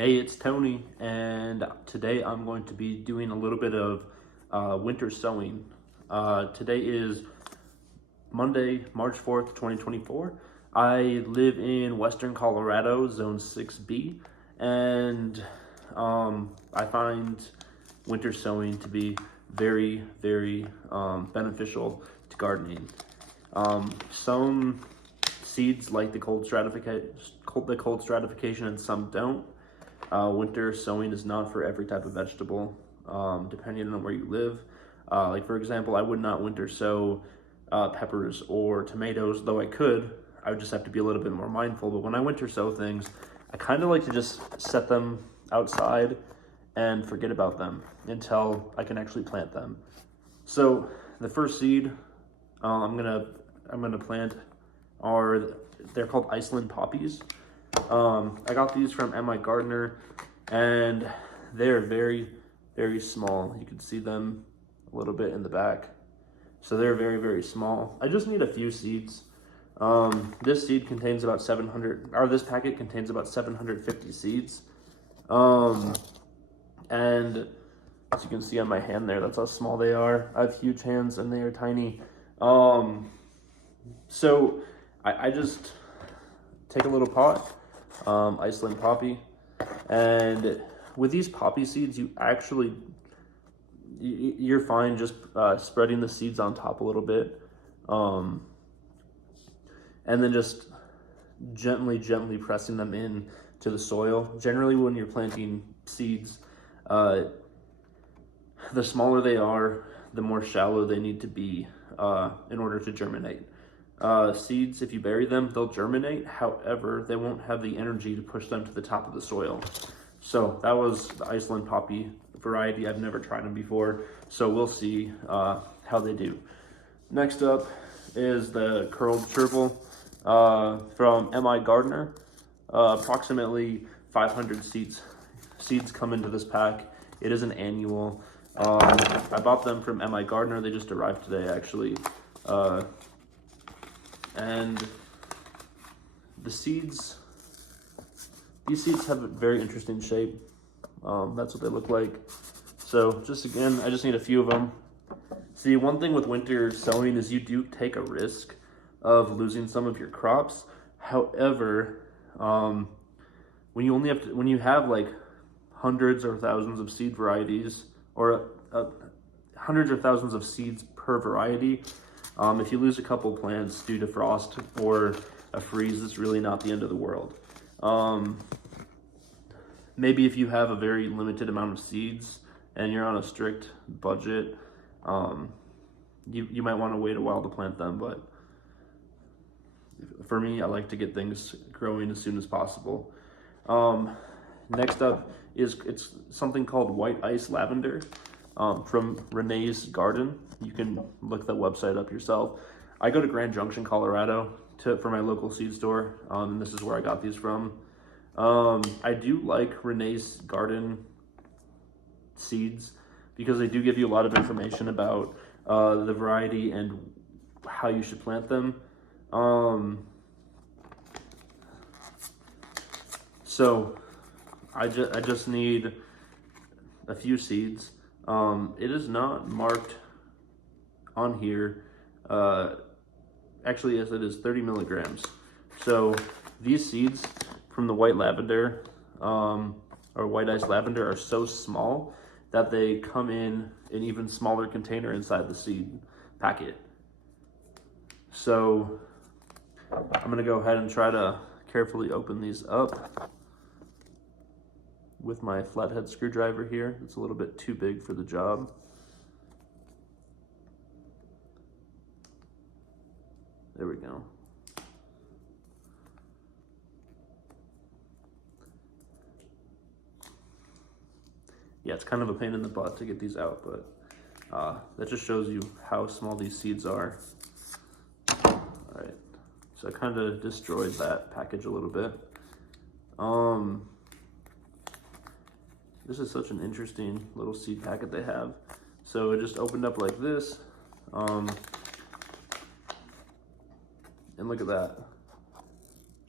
Hey, it's Tony, and today I'm going to be doing a little bit of winter sowing. Today is Monday, March 4th, 2024. I live in Western Colorado, Zone 6B, and I find winter sowing to be very, very beneficial to gardening. Some seeds like the cold stratification, and some don't. Winter sowing is not for every type of vegetable, depending on where you live. Like for example, I would not winter sow peppers or tomatoes, though I could. I would just have to be a little bit more mindful. But when I winter sow things, I kind of like to just set them outside and forget about them until I can actually plant them. So the first seed I'm gonna plant they're called Iceland poppies. I got these from MI Gardener, and they're very, very small. You can see them a little bit in the back. So they're very, very small. I just need a few seeds. This packet contains about 750 seeds. And as you can see on my hand there, that's how small they are. I have huge hands and they are tiny. So I just take a little pot, Iceland poppy, and with these poppy seeds, you're fine just spreading the seeds on top a little bit, and then just gently pressing them in to the soil. Generally, when you're planting seeds, the smaller they are, the more shallow they need to be in order to germinate. Seeds, if you bury them, they'll germinate. However, they won't have the energy to push them to the top of the soil. So that was the Iceland poppy variety. I've never tried them before, so we'll see how they do. Next up is the curled chervil from MI Gardener. Approximately 500 seeds come into this pack. It is an annual. I bought them from MI Gardener. They just arrived today, actually. And these seeds have a very interesting shape. That's what they look like. So I just need a few of them. See, one thing with winter sowing is you do take a risk of losing some of your crops. However, when you have like hundreds or thousands of seed varieties, or hundreds or thousands of seeds per variety, if you lose a couple plants due to frost or a freeze, it's really not the end of the world. Maybe if you have a very limited amount of seeds and you're on a strict budget, you might want to wait a while to plant them. But for me, I like to get things growing as soon as possible. Next up it's something called white ice lavender from Renee's Garden. You can look that website up yourself. I go to Grand Junction, Colorado for my local seed store, and this is where I got these from. I do like Renee's Garden seeds because they do give you a lot of information about the variety and how you should plant them. So I just need a few seeds. It is not marked on here. Actually, yes, it is 30 milligrams. So these seeds from the white lavender, or white ice lavender, are so small that they come in an even smaller container inside the seed packet. So I'm gonna go ahead and try to carefully open these up with my flathead screwdriver here. It's a little bit too big for the job. There we go. Yeah, it's kind of a pain in the butt to get these out, but that just shows you how small these seeds are. All right, so I kind of destroyed that package a little bit. This is such an interesting little seed packet they have. So it just opened up like this. And look at that.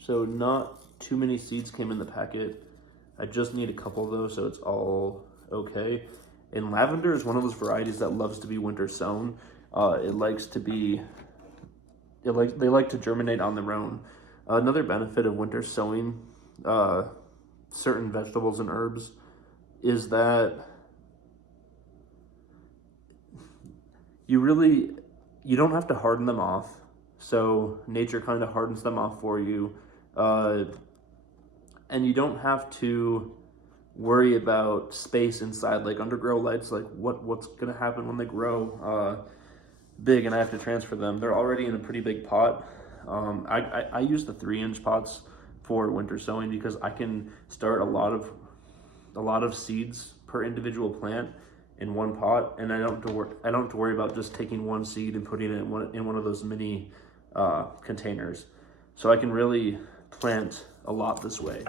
So not too many seeds came in the packet. I just need a couple of those, so it's all okay. And lavender is one of those varieties that loves to be winter sown. It likes to be, they like to germinate on their own. Another benefit of winter sowing certain vegetables and herbs is that you don't have to harden them off. So nature kind of hardens them off for you. And you don't have to worry about space inside, like undergrow lights, like what's going to happen when they grow big and I have to transfer them. They're already in a pretty big pot. I use the 3-inch pots for winter sowing because I can start a lot of seeds per individual plant in one pot, and I don't have to worry about just taking one seed and putting it in one of those mini containers. So I can really plant a lot this way.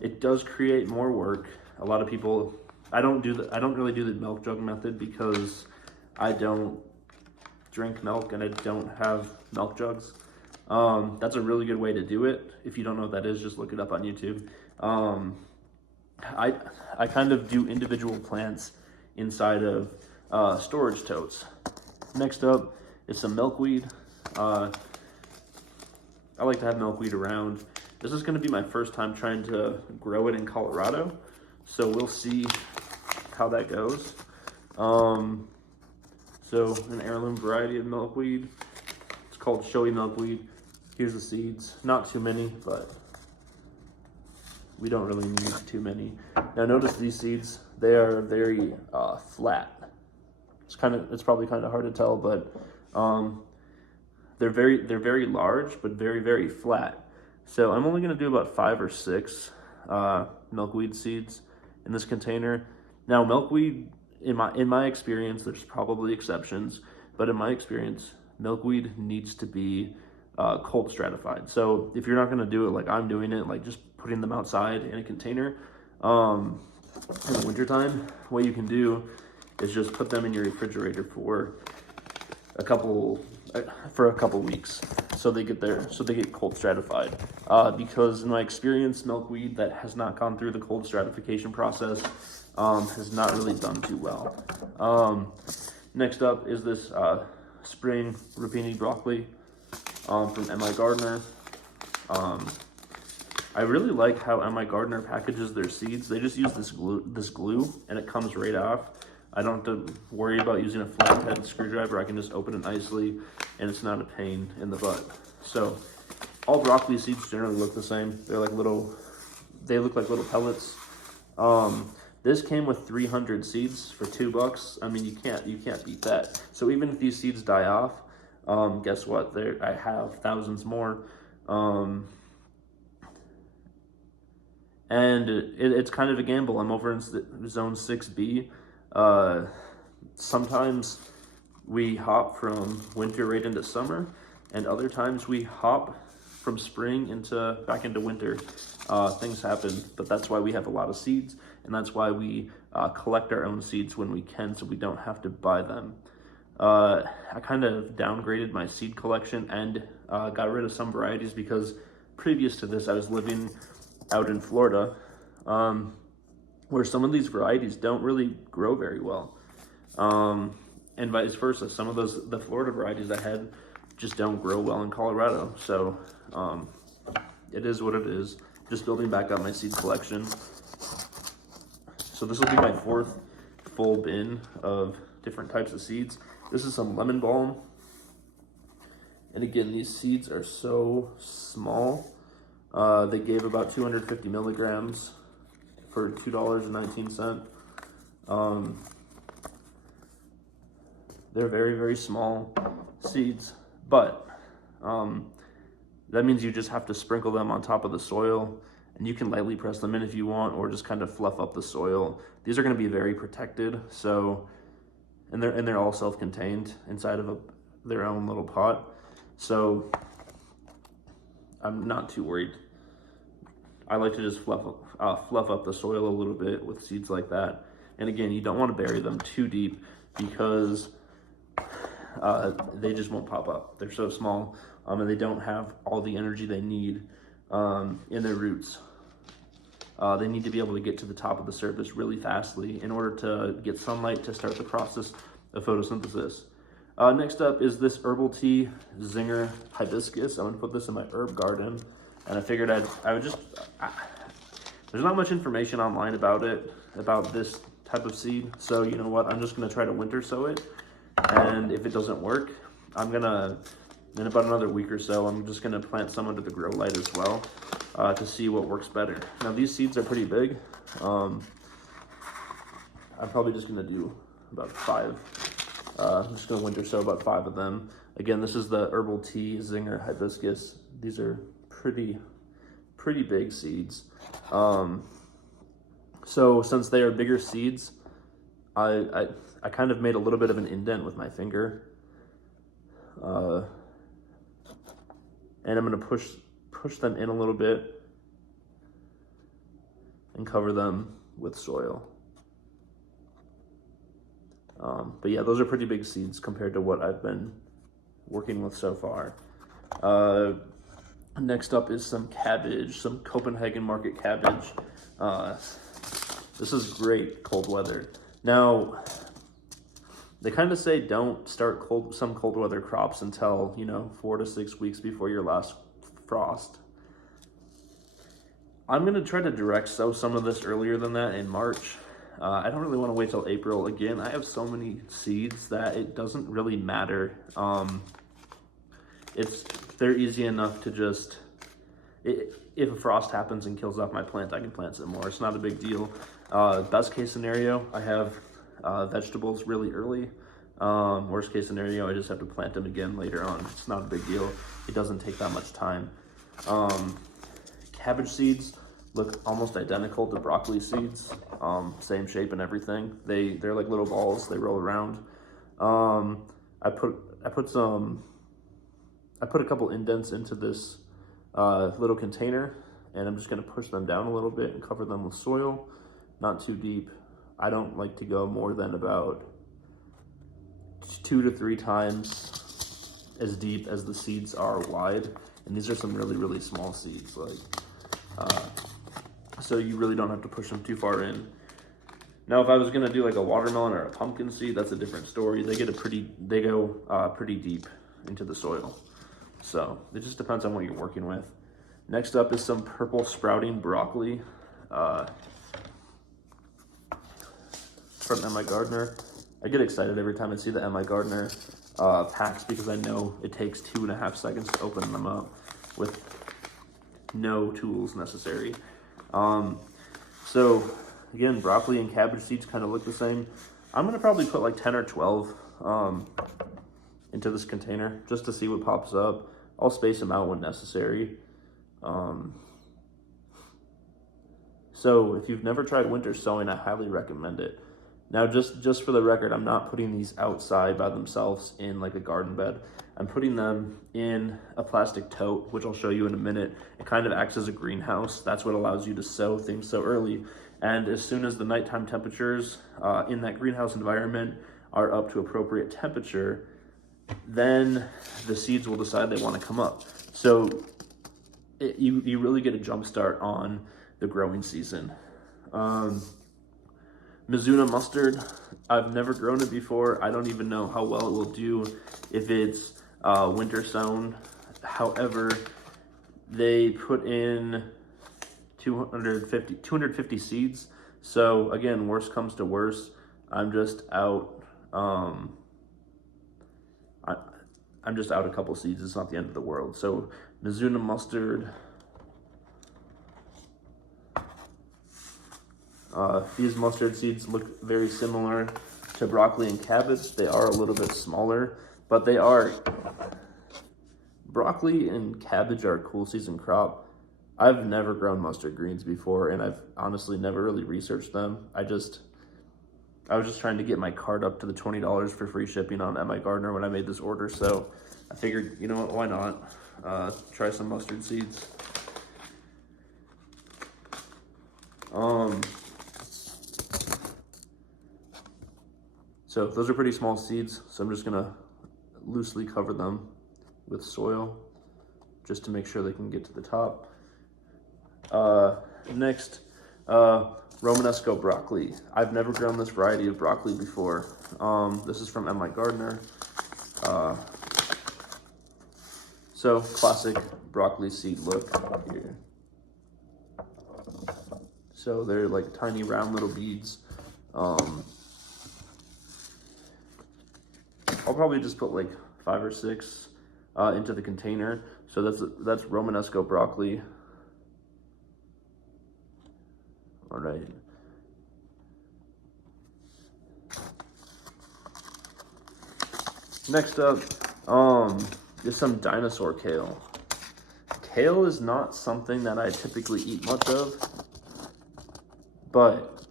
It does create more work. A lot of people, I don't really do the milk jug method because I don't drink milk and I don't have milk jugs. That's a really good way to do it. If you don't know what that is, just look it up on YouTube. I kind of do individual plants inside of storage totes. Next up is some milkweed. I like to have milkweed around. This is going to be my first time trying to grow it in Colorado, so we'll see how that goes. So an heirloom variety of milkweed. It's called showy milkweed. Here's the seeds. Not too many, but we don't really need too many. Now notice these seeds, they are very flat. It's probably kind of hard to tell, but they're very large, but very, very flat. So I'm only gonna do about 5 or 6 milkweed seeds in this container. Now milkweed, in my experience, there's probably exceptions, but in my experience, milkweed needs to be cold stratified. So if you're not gonna do it like I'm doing it, like just putting them outside in a container in the wintertime, what you can do is just put them in your refrigerator for a couple weeks so they get cold stratified. Because in my experience, milkweed that has not gone through the cold stratification process has not really done too well. Next up is this spring rapini broccoli from M.I. Gardner. I really like how M.I. Gardner packages their seeds. They just use this glue and it comes right off. I don't have to worry about using a flathead screwdriver. I can just open it nicely and it's not a pain in the butt. So all broccoli seeds generally look the same. They look like little pellets. This came with 300 seeds for $2. I mean, you can't beat that. So even if these seeds die off, guess what? I have thousands more. And it's kind of a gamble. I'm over in zone 6B. Sometimes we hop from winter right into summer, and other times we hop from spring back into winter. Things happen, but that's why we have a lot of seeds, and that's why we collect our own seeds when we can, so we don't have to buy them. I kind of downgraded my seed collection and got rid of some varieties because previous to this I was living out in Florida, where some of these varieties don't really grow very well, and vice versa. Some of the Florida varieties I had just don't grow well in Colorado. So it is what it is. Just building back up my seed collection. So this will be my 4th full bin of different types of seeds. This is some lemon balm, and again, these seeds are so small. They gave about 250 milligrams for $2.19. They're very, very small seeds, but that means you just have to sprinkle them on top of the soil, and you can lightly press them in if you want, or just kind of fluff up the soil. These are going to be very protected, so and they're all self-contained inside of their own little pot, so I'm not too worried. I like to just fluff up the soil a little bit with seeds like that. And again, you don't want to bury them too deep because they just won't pop up. They're so small, and they don't have all the energy they need in their roots. they need to be able to get to the top of the surface really fastly in order to get sunlight to start the process of photosynthesis. Next up is this herbal tea, Zinger hibiscus. I'm gonna put this in my herb garden, and I figured there's not much information online about this type of seed. So you know what, I'm just gonna try to winter sow it, and if it doesn't work, in about another week or so, I'm just gonna plant some under the grow light as well, to see what works better. Now these seeds are pretty big. I'm probably just gonna do about 5. I'm just gonna winter sow about 5 of them. Again, this is the herbal tea Zinger hibiscus. These are pretty big seeds. So since they are bigger seeds, I kind of made a little bit of an indent with my finger. And I'm gonna push them in a little bit and cover them with soil. But yeah, those are pretty big seeds compared to what I've been working with so far. Next up is some cabbage, some Copenhagen market cabbage. This is great cold weather. Now, they kind of say don't start some cold weather crops until, 4 to 6 weeks before your last frost. I'm gonna try to direct sow some of this earlier than that in March. I don't really want to wait till April. Again, I have so many seeds that it doesn't really matter. They're easy enough to just, if a frost happens and kills off my plant, I can plant some more. It's not a big deal. Best case scenario, I have vegetables really early. Worst case scenario, I just have to plant them again later on. It's not a big deal. It doesn't take that much time. Cabbage seeds look almost identical to broccoli seeds, same shape and everything. They're like little balls. They roll around. I put a couple indents into this little container, and I'm just gonna push them down a little bit and cover them with soil, not too deep. I don't like to go more than about 2 to 3 times as deep as the seeds are wide, and these are some really small seeds, so you really don't have to push them too far in. Now, if I was gonna do like a watermelon or a pumpkin seed, that's a different story. They go pretty deep into the soil. So it just depends on what you're working with. Next up is some purple sprouting broccoli from M.I. Gardner. I get excited every time I see the M.I. Gardner packs because I know it takes 2.5 seconds to open them up with no tools necessary. So again, broccoli and cabbage seeds kind of look the same. I'm gonna probably put like 10 or 12 into this container just to see what pops up. I'll space them out when necessary. So if you've never tried winter sowing, I highly recommend it. Now, just for the record, I'm not putting these outside by themselves in like a garden bed. I'm putting them in a plastic tote, which I'll show you in a minute. It kind of acts as a greenhouse. That's what allows you to sow things so early. And as soon as the nighttime temperatures in that greenhouse environment are up to appropriate temperature, then the seeds will decide they want to come up. So you really get a jump start on the growing season. Mizuna mustard, I've never grown it before. I don't even know how well it will do if it's winter sown. However, they put in 250 seeds. So again, worst comes to worst, I'm just out. I'm just out a couple seeds. It's not the end of the world. So Mizuna mustard. These mustard seeds look very similar to broccoli and cabbage. They are a little bit smaller, but broccoli and cabbage are a cool season crop. I've never grown mustard greens before, and I've honestly never really researched them. I was just trying to get my cart up to the $20 for free shipping on M.I. Gardner when I made this order, so I figured, you know what, why not? Try some mustard seeds. So those are pretty small seeds, so I'm just gonna loosely cover them with soil just to make sure they can get to the top. Next, Romanesco broccoli. I've never grown this variety of broccoli before. This is from My Gardener. So classic broccoli seed look here. So they're like tiny round little beads. I'll probably just put like 5 or 6 into the container. So that's Romanesco broccoli. All right. Next up, is some dinosaur kale. Kale is not something that I typically eat much of, but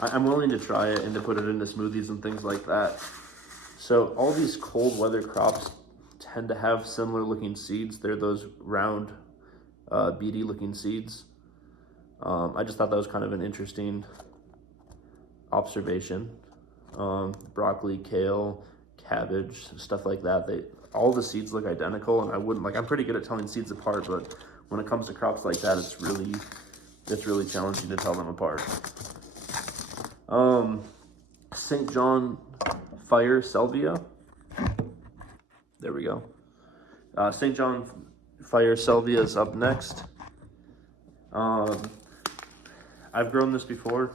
I'm willing to try it and to put it into smoothies and things like that. So all these cold weather crops tend to have similar looking seeds. They're those round, beady looking seeds. I just thought that was kind of an interesting observation. Broccoli, kale, cabbage, stuff like that. All the seeds look identical, and I'm pretty good at telling seeds apart, but when it comes to crops like that, it's really challenging to tell them apart. St. John Fire Salvia. There we go. St. John Fire Salvia is up next. I've grown this before.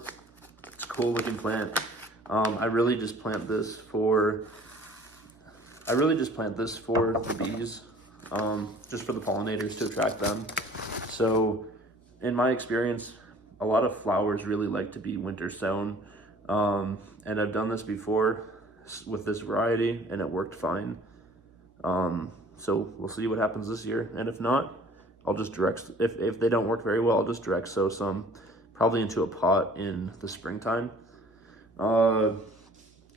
It's a cool looking plant. I really just plant this for the bees, just for the pollinators to attract them. So in my experience, a lot of flowers really like to be winter sown. And I've done this before with this variety and it worked fine. So we'll see what happens this year. And if not, I'll just if they don't work very well, I'll just direct sow some, probably into a pot in the springtime.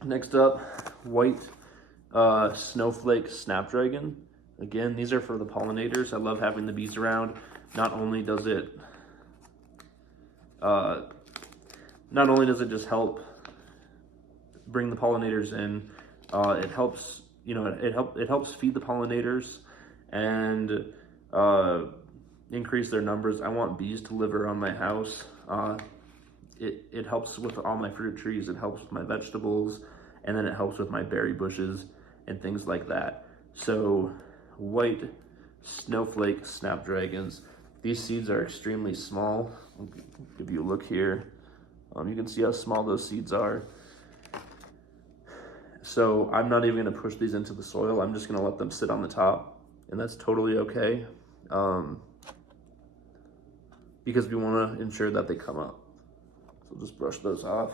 Next up, white snowflake snapdragon. Again, these are for the pollinators. I love having the bees around. Not only does it just help bring the pollinators in, it helps, it helps feed the pollinators and increase their numbers. I want bees to live around my house. It helps with all my fruit trees, it helps with my vegetables, and then it helps with my berry bushes and things like that. So white snowflake snapdragons. These seeds are extremely small. I'll give you a look here. You can see how small those seeds are. So I'm not even gonna push these into the soil. I'm just gonna let them sit on the top, and that's totally okay. Because we wanna ensure that they come up. So just brush those off.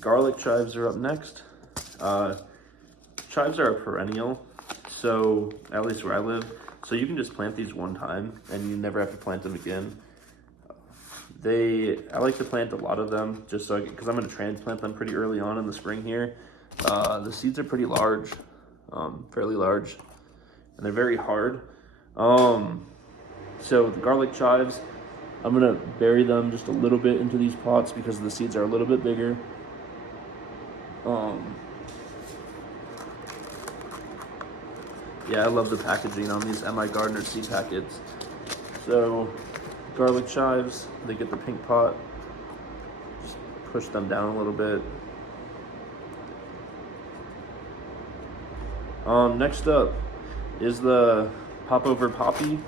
Garlic chives are up next. Chives are a perennial, so at least where I live. So you can just plant these one time and you never have to plant them again. I like to plant a lot of them just so because I'm going to transplant them pretty early on in the spring here. The seeds are pretty large, fairly large, and they're very hard. So the garlic chives, I'm going to bury them just a little bit into these pots because the seeds are a little bit bigger. Yeah, I love the packaging on these My Gardener seed packets. So garlic chives, they get the pink pot. Just push them down a little bit. Next up is the popover poppy.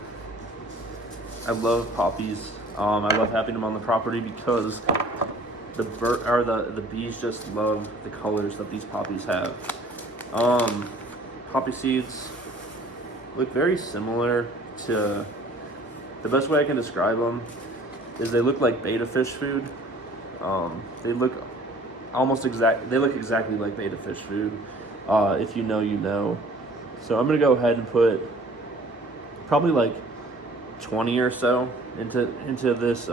I love poppies. I love having them on the property because the bees just love the colors that these poppies have. Poppy seeds look very similar to, the best way I can describe them is they look like betta fish food. They look exactly like betta fish food. If you know, you know. So I'm gonna go ahead and put probably like 20 or so into this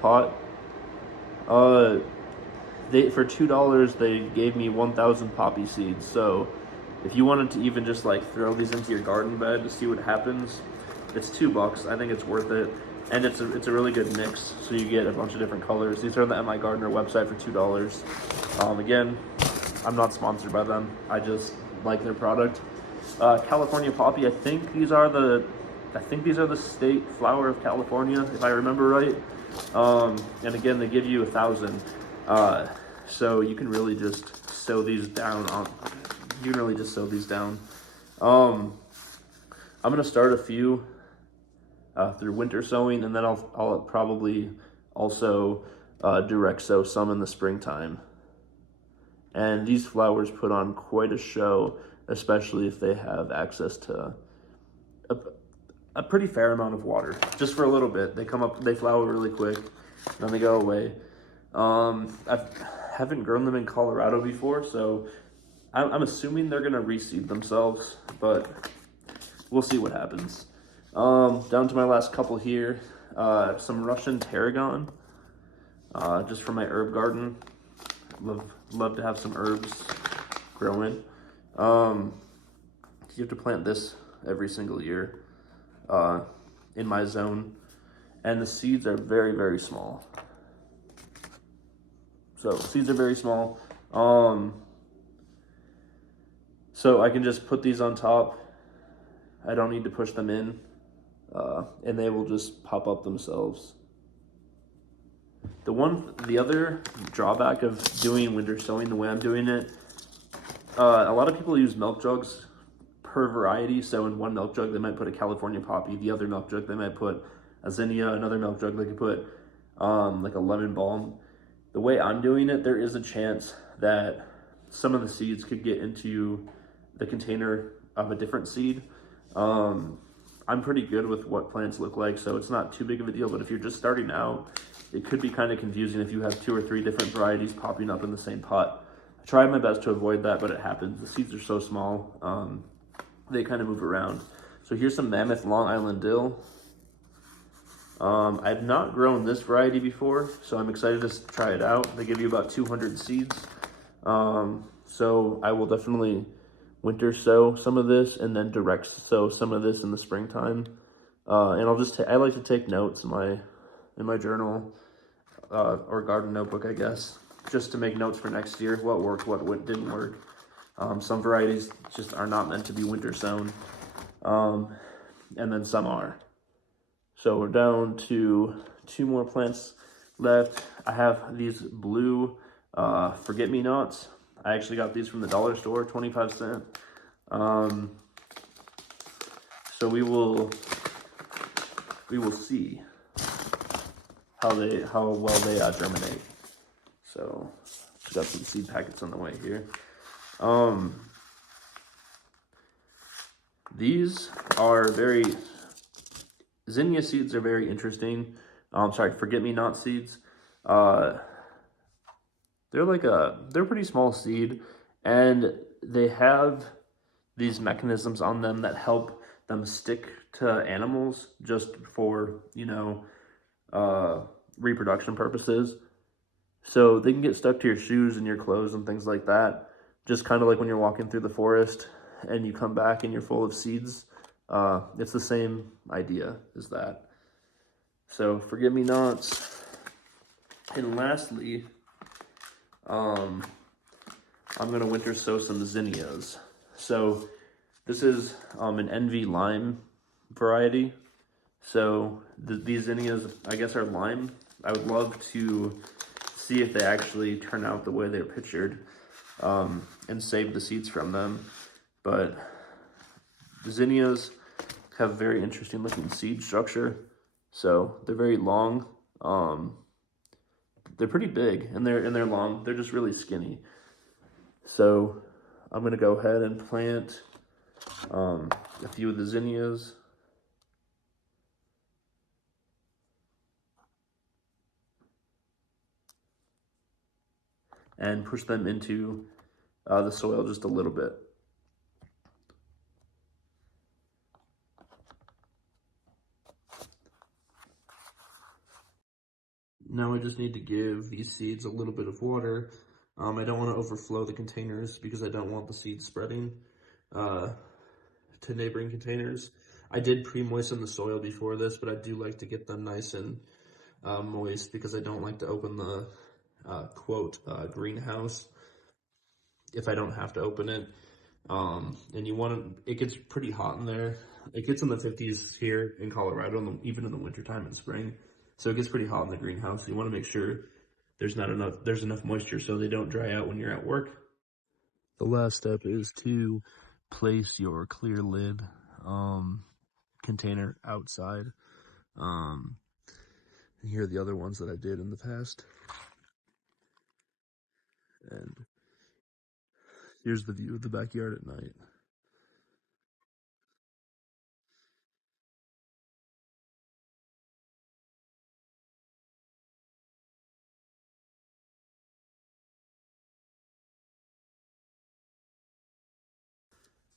pot. For $2 they gave me 1,000 poppy seeds. So if you wanted to even just like throw these into your garden bed to see what happens, it's $2. I think it's worth it, and it's a really good mix. So you get a bunch of different colors. These are on the My Gardener website for $2. Again, I'm not sponsored by them. I just like their product. California poppy. I think these are the I think these are the state flower of California, if I remember right. And again, they give you 1,000. So you can really just sow these down you can really just sow these down. I'm gonna start a few through winter sowing, and then I'll probably also direct sow some in the springtime. And these flowers put on quite a show, especially if they have access to a pretty fair amount of water, just for a little bit. They come up, they flower really quick, then they go away. I haven't grown them in Colorado before, so I'm assuming they're gonna reseed themselves, but we'll see what happens. Down to my last couple here, some Russian tarragon, just for my herb garden. Love to have some herbs growing. You have to plant this every single year in my zone, and the seeds are very, very small. So seeds are very small. So I can just put these on top. I don't need to push them in, and they will just pop up themselves. The other drawback of doing winter sowing the way I'm doing it, a lot of people use milk jugs per variety. So in one milk jug, they might put a California poppy. The other milk jug, they might put a zinnia. Another milk jug, they could put like a lemon balm. The way I'm doing it, there is a chance that some of the seeds could get into the container of a different seed. I'm pretty good with what plants look like, so it's not too big of a deal. But if you're just starting out, it could be kind of confusing if you have 2 or 3 different varieties popping up in the same pot. I try my best to avoid that, but it happens. The seeds are so small, they kind of move around. So here's some Mammoth Long Island dill. I've not grown this variety before, so I'm excited to try it out. They give you about 200 seeds. So I will definitely winter sow some of this and then direct sow some of this in the springtime. And I like to take notes in my journal or garden notebook, I guess, just to make notes for next year, what worked, what didn't work. Some varieties just are not meant to be winter sown, and then some are. So we're down to 2 more plants left. I have these blue forget-me-nots. I actually got these from the dollar store, 25 cents. So we will see how well they germinate. So got some seed packets on the way here. These are zinnia seeds are very interesting. Forget-me-not seeds. They're a pretty small seed, and they have these mechanisms on them that help them stick to animals just for, reproduction purposes. So they can get stuck to your shoes and your clothes and things like that. Just kind of like when you're walking through the forest and you come back and you're full of seeds. It's the same idea as that. So forget-me-nots. And lastly, I'm going to winter sow some zinnias. So this is an Envy lime variety. So these zinnias, I guess, are lime. I would love to see if they actually turn out the way they're pictured, and save the seeds from them. But the zinnias have very interesting looking seed structure. So they're very long. They're pretty big and they're long. They're just really skinny. So I'm gonna go ahead and plant a few of the zinnias. And push them into the soil just a little bit. Now I just need to give these seeds a little bit of water. I don't want to overflow the containers because I don't want the seeds spreading to neighboring containers. I did pre-moisten the soil before this, but I do like to get them nice and moist because I don't like to open the greenhouse if I don't have to open it. And it gets pretty hot in there. It gets in the 50s here in Colorado, even in the wintertime and spring. So it gets pretty hot in the greenhouse. You want to make sure there's enough moisture so they don't dry out when you're at work. The last step is to place your clear lid container outside. And here are the other ones that I did in the past. And here's the view of the backyard at night.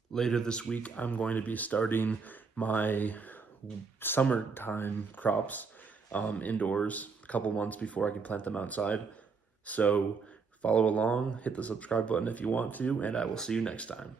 Later this week, I'm going to be starting my summertime crops indoors a couple months before I can plant them outside. So follow along, hit the subscribe button if you want to, and I will see you next time.